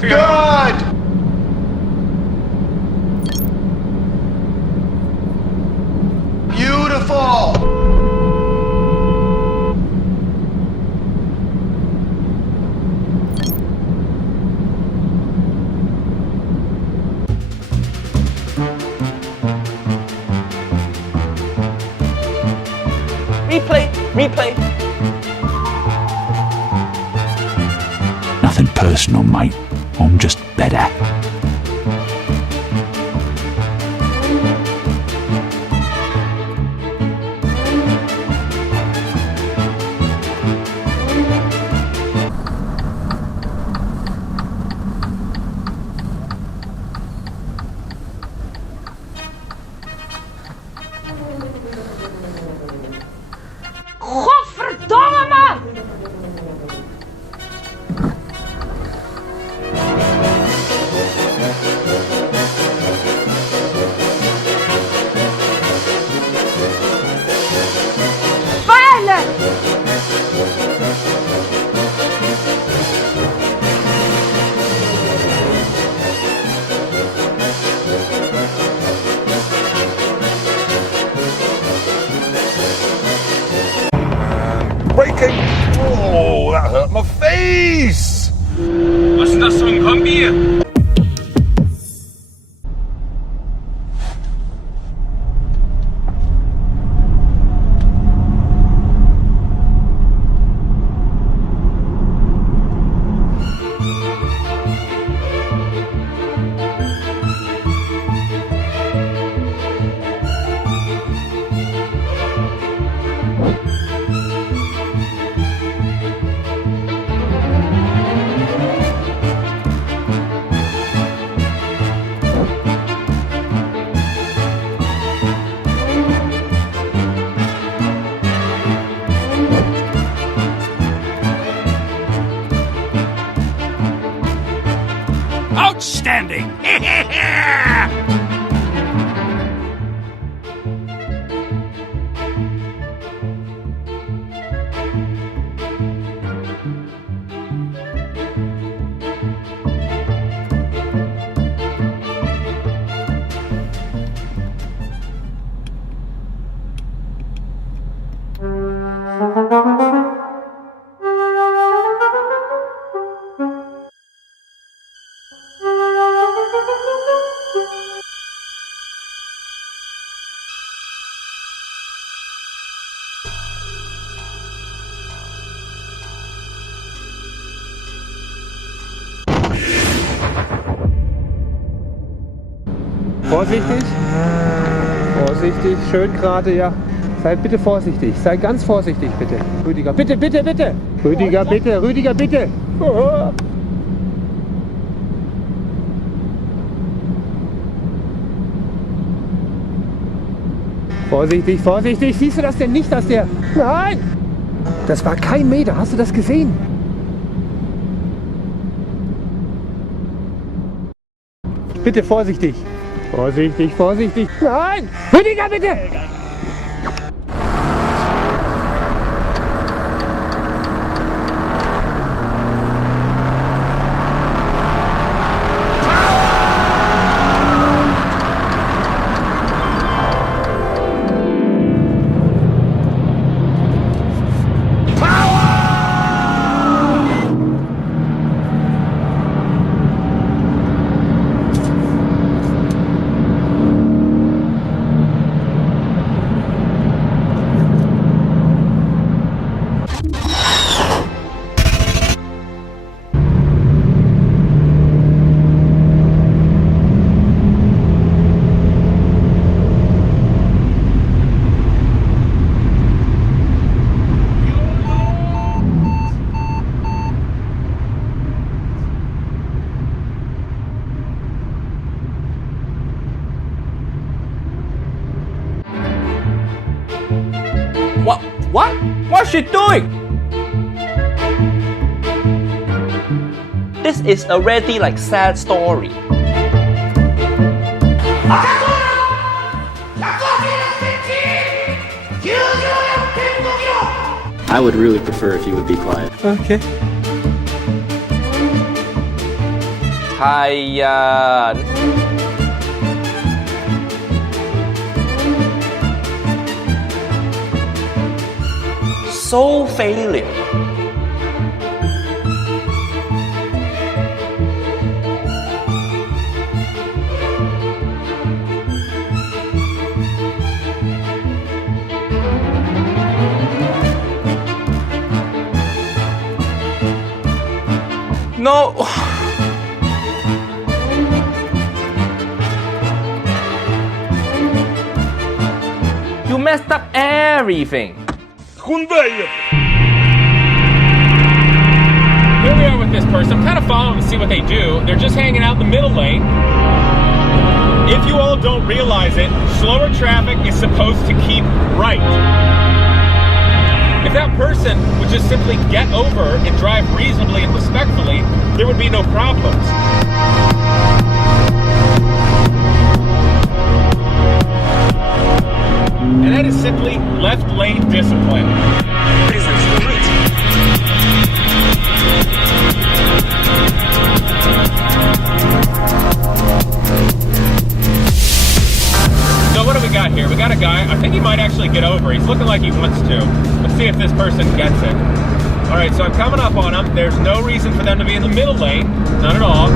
Good! Beautiful! Replay. Nothing personal, mate. I'm just better. Godverdomme man! Breaking! Oh, that hurt my face! Was ist denn das für ein Kombi? Outstanding! Vorsichtig. Vorsichtig, schön gerade, ja. Seid bitte vorsichtig. Seid ganz vorsichtig, bitte. Rüdiger, bitte, bitte, bitte. Rüdiger, bitte, Rüdiger, bitte. Oh. Vorsichtig, vorsichtig. Siehst du das denn nicht, dass der... Nein! Das war kein Meter. Hast du das gesehen? Bitte vorsichtig. Vorsichtig, vorsichtig. Nein! Rüdiger, bitte! What? What's she doing? This is already like sad story. I would really prefer if you would be quiet. Okay. ใครอ่ะ So failure. No. You messed up everything. Here we are with this person. I'm kind of following to see what they do. They're just hanging out in the middle lane. If you all don't realize it, slower traffic is supposed to keep right. If that person would just simply get over and drive reasonably and respectfully, there would be no problems. And that is simply left lane discipline. So what do we got here? We got a guy, I think he might actually get over. He's looking like he wants to. Let's see if this person gets it. All right, so I'm coming up on him. There's no reason for them to be in the middle lane. None at all.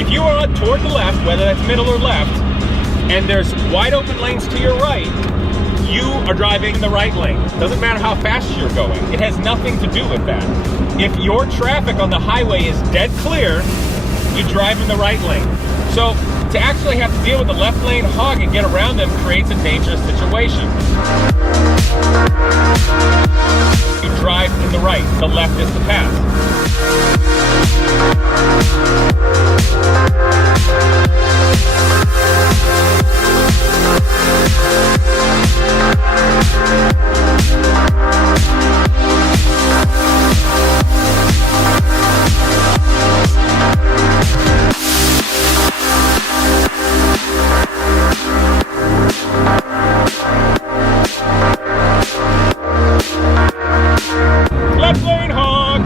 If you are toward the left, whether that's middle or left, and there's wide open lanes to your right, you are driving the right lane. Doesn't matter how fast you're going. It has nothing to do with that. If your traffic on the highway is dead clear, you drive in the right lane. So to actually have to deal with the left lane hog and get around them creates a dangerous situation. You drive in the right. The left is the path. Left lane hog!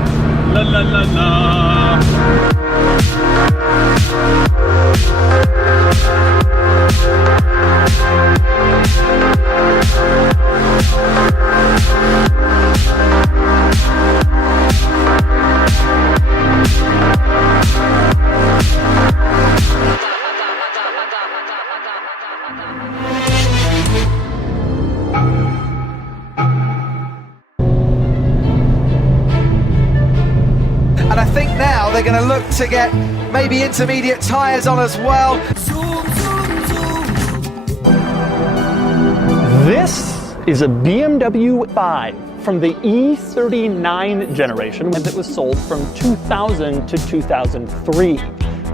La la la la! And I think now they're going to look to get maybe intermediate tyres on as well. This is a BMW 5 from the E39 generation that was sold from 2000 to 2003.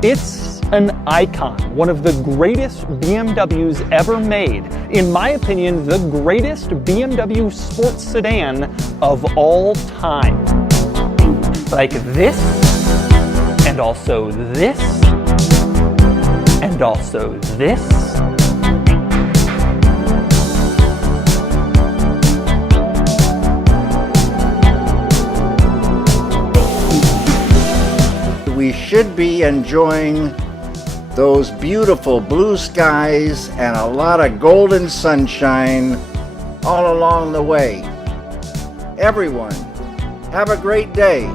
It's an icon, one of the greatest BMWs ever made. In my opinion, the greatest BMW sports sedan of all time. Like this, and also this, and also this. We should be enjoying those beautiful blue skies and a lot of golden sunshine all along the way. Everyone, have a great day.